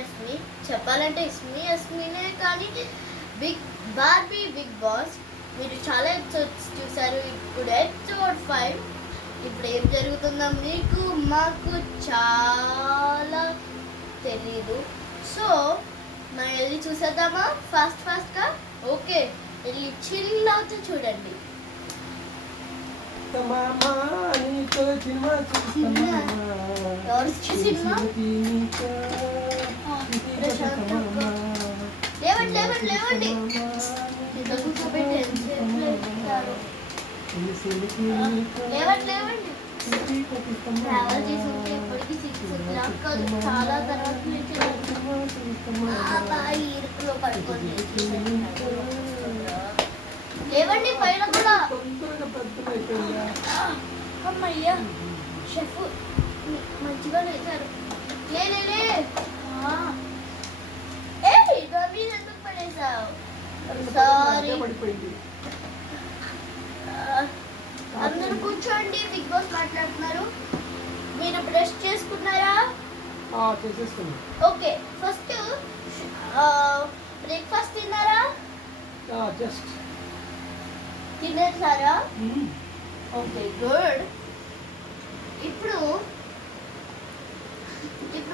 ఎస్మి చెప్పాలంటే ఎస్మినే కానీ Barbie big boss మీరు చాలా ఎపిసోడ్స్ చూసారు. ఇప్పుడు ఎపిసోడ్ 5. ఇప్పుడు ఏం జరుగుతుందో మీకు మాకు చాలా తెలీదు. సో మనం వెళ్ళి చూసేద్దామా ఫాస్ట్గా? ఓకే, వెళ్ళి చిల్ అవుతూ చూడండి. లేవండి ట్రావెల్ చేసుకుంటే ఇప్పటికీ 6 o'clock చాలా తర్వాత నుంచి ఇరుకులో పడుకోండి. లేవండి పైన కూడా. అమ్మయ్యా షెఫ్ మంచిగా లేచారు. లే రవి ఎందుకు పడేసావు? సారీ. అందరూ కూర్చోండి. బిగ్ బాస్ మాట్లాడుతున్నారు. మీరు బ్రష్ చేసుకున్నారా? ఓకే, ఫస్ట్ బ్రేక్ఫాస్ట్ తిన్నారా? జస్ట్ తినేసారా? Okay, good. ఇప్పుడు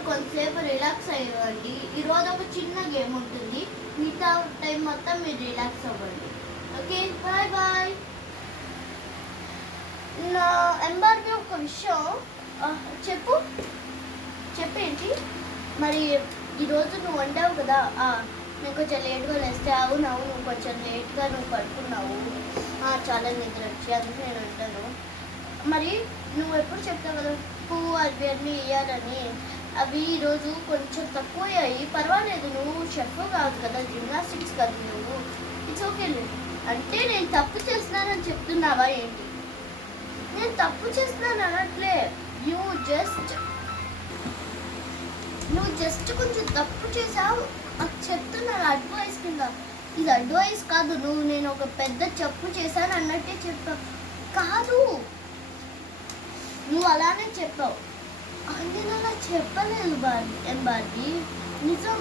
కొంతసేపు రిలాక్స్ అయ్యండి. ఈరోజు ఒక చిన్న గేమ్ ఉంటుంది. మిగతా టైం మొత్తం మీరు రిలాక్స్ అవ్వండి. Okay, bye. నా ఎంబార్కి ఒక విషయం చెప్పేంటి మరి ఈరోజు నువ్వు వండావు కదా, నేను కొంచెం లేట్గా లేస్తే అవును కొంచెం లేట్గా నువ్వు పడుకున్నావు, చాలా నిద్ర వచ్చి అందుకు నేను అంటాను. మరి నువ్వు ఎప్పుడు చెప్తావు కదా పువ్వు అవి అన్నీ వేయాలని, అవి ఈరోజు కొంచెం తక్కువ అయ్యాయి. పర్వాలేదు, నువ్వు షెఫ్ కాదు కదా, జిమ్నాస్టిక్స్ కాదు నువ్వు, ఇట్స్ ఓకే. అంటే నేను తప్పు చేస్తున్నానని చెప్తున్నావా ఏంటి? నేను తప్పు చేస్తున్నాను అనట్లే. నువ్వు జస్ట్ కొంచెం తప్పు చేసావు అది చెప్తున్నాను అడ్వైస్ కింద. ఇది అడ్వైస్ కాదు. నేను ఒక పెద్ద తప్పు చేశాను అన్నట్టే చెప్పావు. కాదు, నువ్వు అలానే చెప్పావు. నేను అలా చెప్పలేదు బార్బీ, నిజం.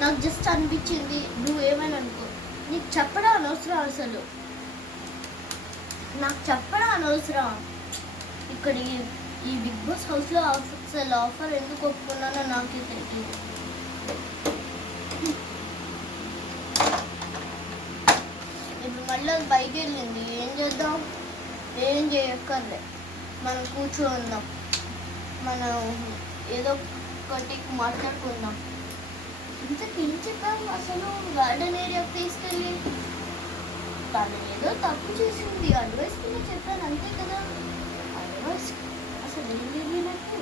నాకు జస్ట్ అనిపించింది. నువ్వేమైనా అనుకో, నీకు చెప్పడం అనవసరం. అసలు నాకు చెప్పడం అనవసరం. ఇక్కడ ఈ బిగ్ బాస్ హౌస్లో అసలు ఆఫర్ ఎందుకు ఒప్పుకున్నానో నాకే తెలియదు. ఇప్పుడు మళ్ళీ బయట వెళ్ళింది. ఏం చేద్దాం? ఏం చేయక్కర్లే, మనం కూర్చోందాం, మనం ఏదో ఒకటి మాట్లాడుకుందాం. ఇంతకేం చెప్పాము అసలు? గార్డెన్ ఏరియాకి తీసుకెళ్ళి తను ఏదో తప్పు చేసింది, అడ్వైస్ కింద చెప్పాను అంతే కదా. అడ్వైస్ అసలు ఏం తెలియనట్టు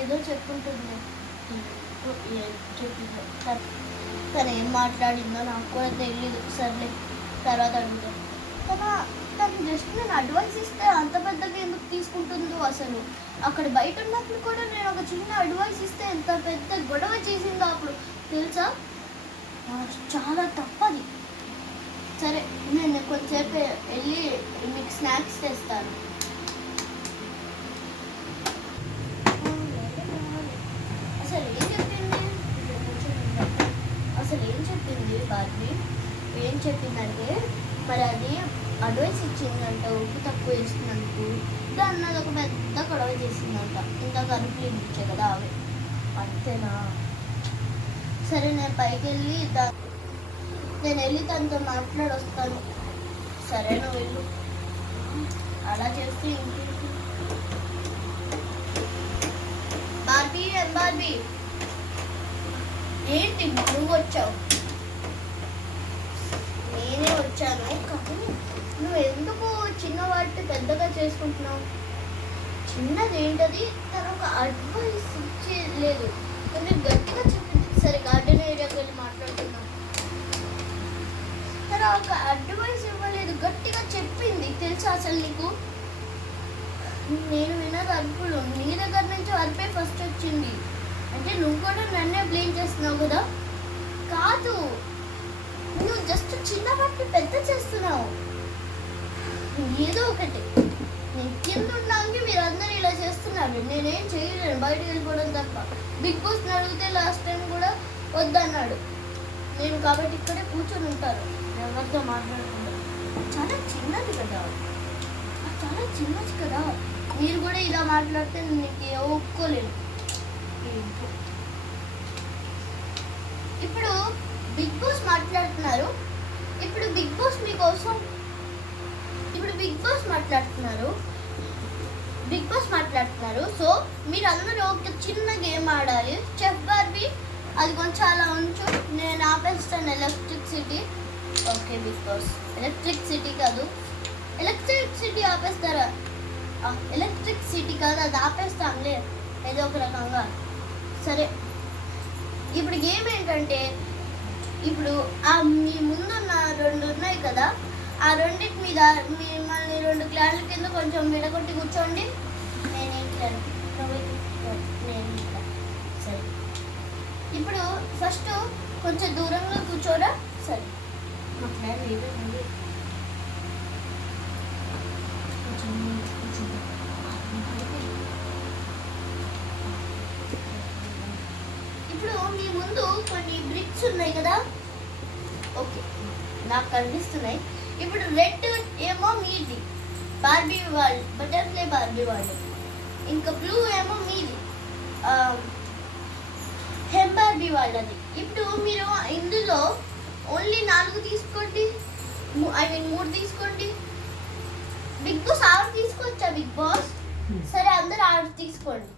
ఏదో చెప్పుకుంటుంది. తను ఏం మాట్లాడిందో నాకు కూడా తెలియదు. సర్లే, తర్వాత అడుగుతాను. తను జస్ట్ నేను అడ్వైస్ ఇస్తే అంత పెద్దగా ఎందుకు తీసుకుంటుందో అసలు. అక్కడ బయట ఉన్నప్పుడు కూడా నేను ఒక చిన్న అడ్వైస్ ఇస్తే ఎంత పెద్ద గొడవ చేసిందో అప్పుడు తెలుసా. చాలా తప్పది. సరే, నేను కొంచెంసేపు వెళ్ళి మీకు స్నాక్స్ తెస్తాను. అసలు ఏం చెప్పింది బార్బీ? ఏం చెప్పిందంటే మరి అది అడ్వైస్ ఇచ్చిందంట, ఉప్పు తక్కువ వేసినందుకు దాన్ని అది ఒక పెద్ద గొడవ చేసిందంట. ఇంత కరుపులు ఇచ్చే కదా అవి. అంతేనా? సరే, నేను పైకి వెళ్ళి తనతో మాట్లాడొస్తాను. సరే, నువ్వు వెళ్ళు. అలా చేస్తే ఇంటికి బార్బీ ఏంటి నువ్వు వచ్చావు? నేనే వచ్చాను. కానీ నువ్వు ఎందుకు చిన్న వాటి పెద్దగా చేసుకుంటున్నావు? చిన్నది ఏంటది? తను ఒక అడ్వైస్ ఇచ్చేలేదు, కొంచెం గట్టిగా చెప్పింది. సరే, గార్డెన్ ఏరియాకి వెళ్ళి మాట్లాడుతున్నాం. తను ఒక అడ్వైస్ ఇవ్వలేదు, గట్టిగా చెప్పింది. తెలుసా అసలు నీకు? నేను విన్నది అరుపులు, నీ దగ్గర నుంచి అరిపే ఫస్ట్ వచ్చింది. అంటే నువ్వు కూడా నన్నే బ్లేమ్ చేస్తున్నావు కదా? కాదు, నువ్వు జస్ట్ చిన్న వాటిని పెద్ద చేస్తున్నావు. ఏదో ఒకటి నేను కింద ఉన్నాక మీరు అందరూ ఇలా చేస్తున్నారు. నేనేం చేయలేను, బయటకు వెళ్ళిపోవడం తప్ప. బిగ్ బిగ్ బాస్ అడిగితే లాస్ట్ టైం కూడా వద్దన్నాడు. నేను కాబట్టి ఇక్కడే కూర్చొని ఉంటాను, ఎవరితో మాట్లాడకుండా. చాలా చిన్నది కదా, చాలా చిన్నది కదా. మీరు కూడా ఇలా మాట్లాడితే మీకు ఒప్పుకోలేను. ఇప్పుడు బిగ్ బాస్ మాట్లాడుతున్నారు. ఇప్పుడు బిగ్ బాస్ మీకోసం బిగ్ బాస్ మాట్లాడుతున్నారు. సో మీరు అందరూ ఒక చిన్న గేమ్ ఆడాలి. చెఫ్ బార్బీ అది కొంచెం అలా ఉంచు, నేను ఆపేస్తాను electricity. Okay big boss, electricity కాదు, ఎలక్ట్రిసిటీ ఆపేస్తారా? ఎలక్ట్రిసిటీ కాదు, అది ఆపేస్తాంలే ఏదో ఒక రకంగా. సరే, ఇప్పుడు గేమ్ ఏంటంటే, ఇప్పుడు మీ ముందున్న 2 ఉన్నాయి కదా, ఆ రెండింటి మీద మిమ్మల్ని 2 క్లాసుల కింద కొంచెం విడగొట్టి కూర్చోండి. సరే, ఇప్పుడు ఫస్ట్ కొంచెం దూరంగా కూర్చోరా. సరే, మా క్లాస్ అయిపోయింది. ఇప్పుడు మీ ముందు కొన్ని బ్రిక్స్ ఉన్నాయి కదా, ఓకే నాకు కనిపిస్తున్నాయి. ఇప్పుడు రెడ్ ఏమో మీది, బార్బీ వాళ్ళు, బటర్ఫ్లై బార్బీ వాళ్ళు. ఇంకా బ్లూ ఏమో మీది, హెమ్ బార్బీ వాళ్ళది. ఇప్పుడు మీరు ఇందులో ఓన్లీ 4 తీసుకోండి, ఐ మీన్ 3 తీసుకోండి. బిగ్ బాస్ 6 తీసుకోవచ్చా బిగ్ బాస్? సరే, అందరు 6 తీసుకోండి.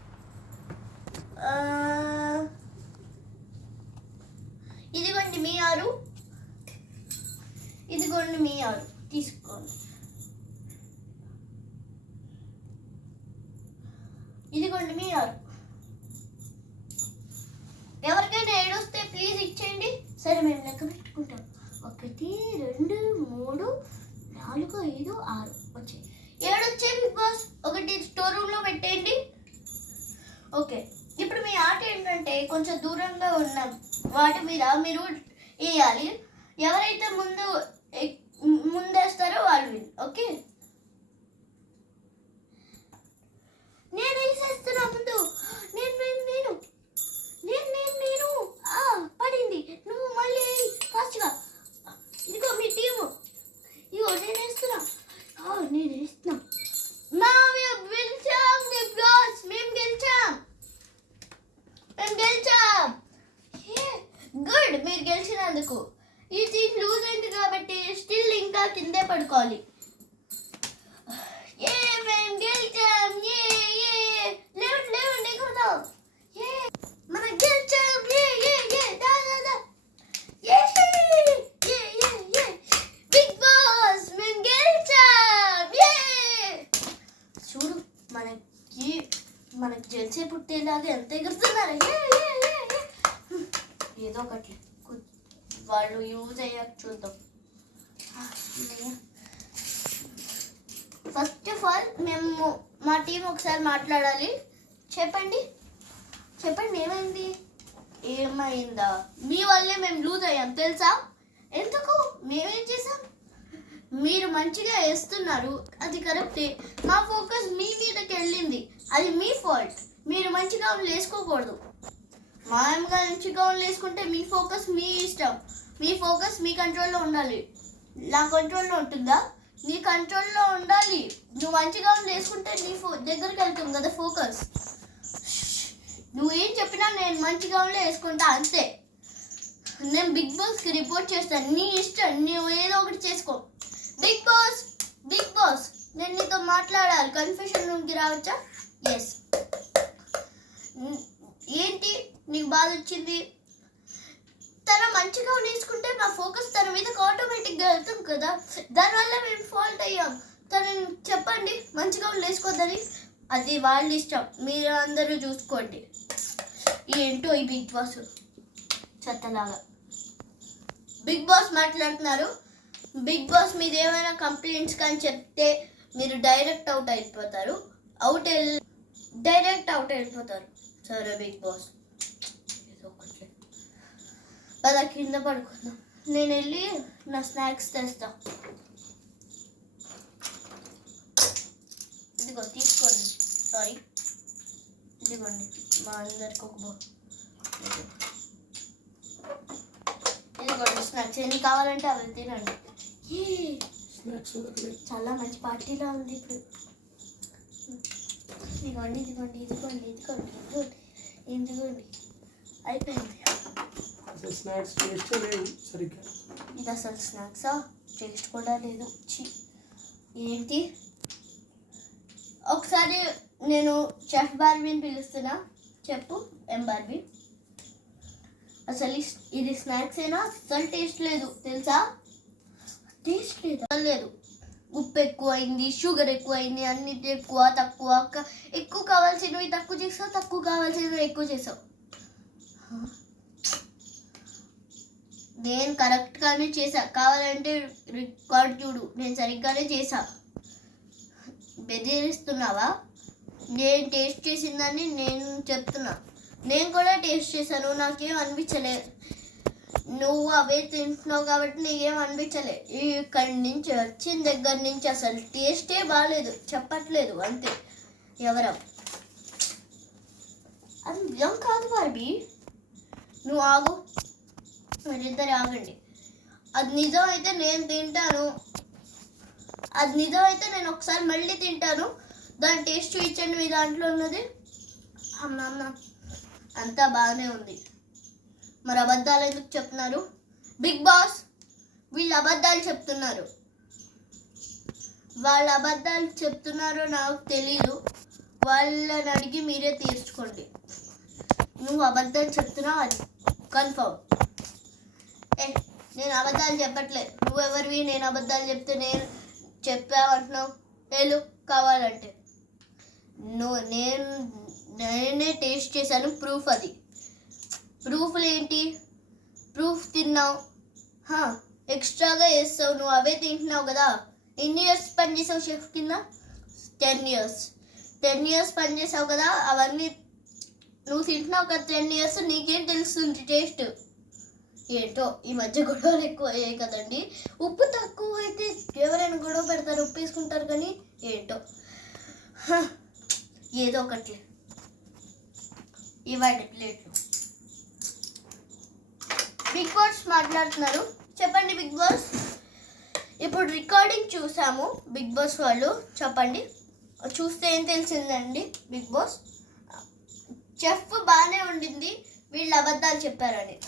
ఇదిగోండి మీ 6, ఇదిగోండి మీ 6 తీసుకోండి. ఇదిగోండి మీ 6. ఎవరికైనా 7 వస్తే ప్లీజ్ ఇచ్చేయండి. సరే, మేము లెక్క పెట్టుకుంటాం. 1 2 3 4 5 6 వచ్చాయి. 7 వచ్చాయి బిగ్ బాస్. ఒకటి స్టోర్ రూమ్ లో పెట్టేయండి. ఓకే, ఇప్పుడు మీ ఆట ఏంటంటే కొంచెం దూరంగా ఉన్న వాటి మీద మీరు వేయాలి. ఎవరైతే ముందేస్తారో వాళ్ళు విన్. ఓకే, నేను వేసేస్తున్నా ముందు. నేను పడింది. నువ్వు మళ్ళీ ఫాస్ట్గా. ఇదిగో మీ టీము, ఇగో నేను వేస్తున్నా. గెలిచాం బిగ్ బాస్, మేము గెలిచాం. గుడ్, మీరు గెలిచినందుకు. ఈ టీం లూజ్ అయింది కాబట్టి స్టిల్ ఇంకా కిందే పడుకోవాలి. మేము గెలిచాం. లేవండి ఎగురుదాం. మనం గెలిచాం. బిగ్ బాస్ మేము గెలిచాం. చూడు, మనకి గెలిచే పుట్టేలాగా ఎంత ఎగురుతున్నారు. ఏదో ఒకటి వాళ్ళు యూజ్ అయ్యాక చూద్దాం. ఫస్ట్ ఆఫ్ ఆల్ మేము మా టీం ఒకసారి మాట్లాడాలి. చెప్పండి ఏమైందా? మీ వల్లే మేము లూజ్ అయ్యాం తెలుసా? ఎందుకు? మేమేం చేసాం? మీరు మంచిగా వేస్తున్నారు, అది కరెక్టే. మా ఫోకస్ మీ మీదకి వెళ్ళింది, అది మీ ఫాల్ట్. మీరు మంచి గౌన్లు వేసుకోకూడదు. మామూలుగా మంచి గౌన్లు వేసుకుంటే మీ ఫోకస్ మీ ఇష్టం. మీ ఫోకస్ మీ కంట్రోల్లో ఉండాలి. నా కంట్రోల్లో ఉంటుందా? నీ కంట్రోల్లో ఉండాలి. నువ్వు మంచి గౌన్లు వేసుకుంటే నీ దగ్గరికి వెళ్తుంది కదా ఫోకస్. నువ్వేం చెప్పినా నేను మంచి గౌన్లో వేసుకుంటా, అంతే. నేను బిగ్ బాస్కి రిపోర్ట్ చేస్తాను. నీ ఇష్టం, నువ్వు ఏదో ఒకటి చేసుకో. బిగ్ బాస్ నేను నీతో మాట్లాడాలి. కన్ఫ్యూషన్ రూమ్కి రావచ్చా? ఎస్. ఏంటి నీకు బాధ వచ్చింది? తన మంచిగా వేసుకుంటే మా ఫోకస్ తన మీదకి ఆటోమేటిక్గా వెళ్తాం కదా, దానివల్ల మేము ఫాల్ట్ అయ్యాం. తనని చెప్పండి మంచిగా వేసుకోద్దని. అది వాళ్ళ ఇష్టం, మీరు అందరూ చూసుకోండి. ఏంటో ఈ బిగ్ బాస్ చెత్తలాగా. బిగ్ బాస్ మాట్లాడుతున్నారు. బిగ్ బాస్ మీద ఏమైనా కంప్లైంట్స్ కానీ చెప్తే మీరు డైరెక్ట్ అవుట్ అయిపోతారు. డైరెక్ట్ అవుట్ అయిపోతారు. సరే బిగ్ బాస్, పద కింద పడుకుందాం. నేను వెళ్ళి నా స్నాక్స్ తెస్తా. ఇదిగో తీసుకోండి. సారీ, ఇదిగోండి మా అందరికి ఒక ఇదిగోండి స్నాక్స్ ఎన్ని కావాలంటే అవి తినండి. స్నాక్స్ చాలా మంచి పార్టీలా ఉంది ఇప్పుడు. ఇదిగోండి ఇదిగోండి ఇదిగోండి ఇదిగోండి ఇదిగోండి ఇదిగోండి అయిపోయింది. స్నాక్స్ టేస్ట్ లేవు సరిగ్గా. ఇది అసలు స్నాక్సా? టేస్ట్ కూడా లేదు. ఏంటి, ఒకసారి నేను చెఫ్ బార్బీని పిలుస్తున్నా. చెప్పు ఏం బార్బీ, అసలు ఇది స్నాక్స్ ఏనా? అసలు టేస్ట్ లేదు తెలుసా? టేస్ట్ లేదు. ఉప్పు ఎక్కువైంది, షుగర్ ఎక్కువైంది, అన్నిటి ఎక్కువ తక్కువ. ఎక్కువ కావాల్సినవి తక్కువ చేసావు, తక్కువ కావాల్సినవి ఎక్కువ చేసావు. నేను కరెక్ట్గానే చేసా, కావాలంటే రికార్డ్ చూడు, నేను సరిగ్గానే చేసా. బెదిరిస్తున్నావా? నేను టేస్ట్ చేసిందని నేను చెప్తున్నా. నేను కూడా టేస్ట్ చేశాను, నాకేం అనిపించలే. నువ్వు అవే తింటున్నావు కాబట్టి నీకేం అనిపించలే. ఇక్కడి నుంచి వచ్చిన దగ్గర నుంచి అసలు టేస్టే బాగాలేదు, చెప్పట్లేదు అంతే. ఎవరం అది నిజం కాదు బార్బీ, నువ్వు ఆగు, మీరిద్దరు ఆగండి. అది నిజం అయితే నేను తింటాను, అది నిజం అయితే నేను ఒకసారి మళ్ళీ తింటాను. దాని టేస్ట్ చూపించండి మీ దాంట్లో ఉన్నది. అమ్మ అంతా బాగానే ఉంది, మరి అబద్ధాలు ఎందుకు చెప్తున్నారు? బిగ్ బాస్, వీళ్ళు అబద్ధాలు చెప్తున్నారు. వాళ్ళు అబద్ధాలు చెప్తున్నారో నాకు తెలీదు, వాళ్ళని అడిగి మీరే తీర్చుకోండి. నువ్వు అబద్ధాలు చెప్తున్నావు అది కన్ఫర్మ్. నేను అబద్ధాలు చెప్పట్లేదు. నువ్వెవరివి నేను అబద్ధాలు చెప్తే నేను చెప్పావంటున్నావు? వెళ్ళు కావాలంటే. నేనే టేస్ట్ చేశాను, ప్రూఫ్ అది. ప్రూఫ్లు ఏంటి? ప్రూఫ్ తిన్నావు, ఎక్స్ట్రాగా వేస్తావు, నువ్వు అవే తింటున్నావు కదా. ఎన్ని ఇయర్స్ పని చేసావు షెఫ్ కింద? 10 years. 10 years పని చేసావు కదా, అవన్నీ నువ్వు తింటున్నావు కదా 10 years. నీకేం తెలుస్తుంది టేస్ట్? ఏంటో ఈ మధ్య గొడవలు ఎక్కువ అయ్యాయి కదండి. ఉప్పు తక్కువ అయితే ఎవరైనా గొడవ పెడతారు, ఉప్పు వేసుకుంటారు. కానీ ఏంటో ఏదో ఒకటి ఇవ్వండి ప్లేట్లు. బిగ్ బాస్ మాట్లాడుతున్నారు, చెప్పండి బిగ్ బాస్. ఇప్పుడు రికార్డింగ్ చూసాము బిగ్ బాస్ వాళ్ళు, చెప్పండి. చూస్తే ఏం తెలిసిందండి బిగ్ బాస్? చెఫ్ బాగానే ఉండింది, వీళ్ళు అబద్ధాలు చెప్పారని.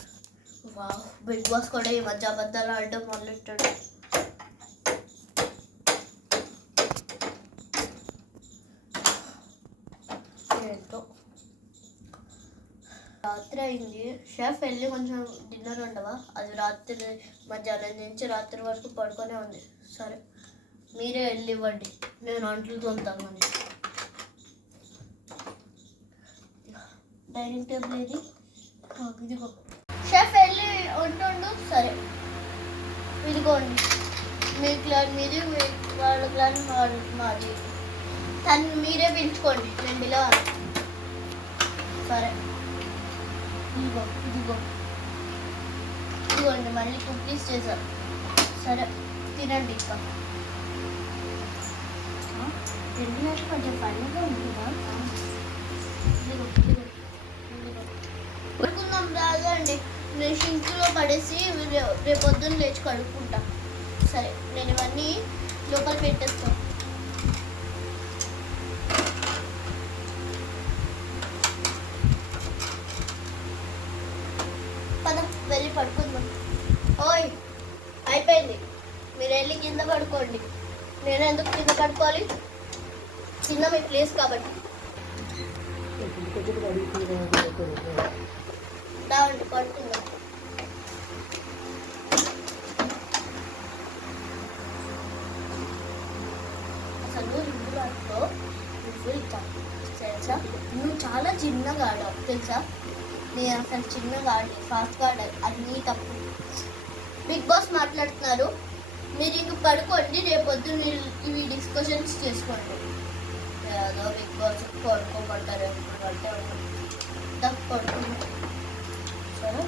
వా, బిగ్ బాస్ కూడా ఈ మధ్య అబద్ధాలు ఆడడం మొదలెట్టాడు. ఏంటో రాత్రి అయింది, షెఫ్ వెళ్ళి కొంచెం డిన్నర్ ఉండవా? అది రాత్రి మధ్యాహ్నం నుంచి రాత్రి వరకు పడుకొనే ఉంది. సరే మీరే వెళ్ళి ఇవ్వండి, నేను అంట్లు తోలుతాను. అని డైనింగ్ టేబుల్ ఏది? ఇదిగో. షెఫ్ వెళ్ళి ఉంటుండు. సరే ఇదిగోండి, మీ క్లాన్ మీది, వాళ్ళ క్లాన్ మాది. తను మీరే పిలుచుకోండి, నేను పిలవాలి. సరే ఇదిగోండి మళ్ళీ కుకీస్ చేశారు. సరే తినండి. ఇంకా తిన్నట్టు కొంచెం ఫన్నీగా ఉంటుందా? పడుకుందాం రాదండి, నేను షింక్లో పడేసి రేపు పొద్దున్న లేచి కడుక్కుంటా. సరే నేను ఇవన్నీ లోపల పెట్టేస్తాను. వెళ్ళి పడుకుందాం. ఓయ్ అయిపోయింది, మీరు వెళ్ళి కింద పడుకోండి. నేను ఎందుకు కింద పడుకోవాలి? కింద మీ ప్లేస్ కాబట్టి. రావండి పడుకుందాం. అసలు ఇంట్లో తెలుసా, నువ్వు చాలా చిన్నగా ఆడావు తెలుసా. నేను అసలు చిన్నగా ఆడి ఫాస్ట్గా ఆడాలి, అది నీ తప్పు. బిగ్ బాస్ మాట్లాడుతున్నారు, మీరు ఇంక పడుకోండి, రేపొద్దు ఇవి డిస్కషన్స్ చేసుకోండి. ఏదో బిగ్ బాస్ పడుకోమంటారు అనుకుంటే పడుకుంటాం. సరే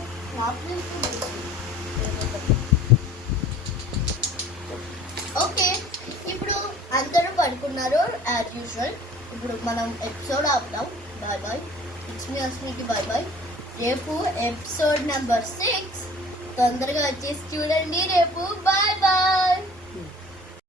ఓకే, ఇప్పుడు అందరూ పడుకున్నారు యాజ్ యూజువల్. ఇప్పుడు మనం ఎపిసోడ్ ఆపుదాం. Bye bye. ఇట్స్ మీ అస్మికి బాయ్ బాయ్. రేపు ఎపిసోడ్ నెంబర్ 6 తొందరగా వచ్చేసి చూడండి రేపు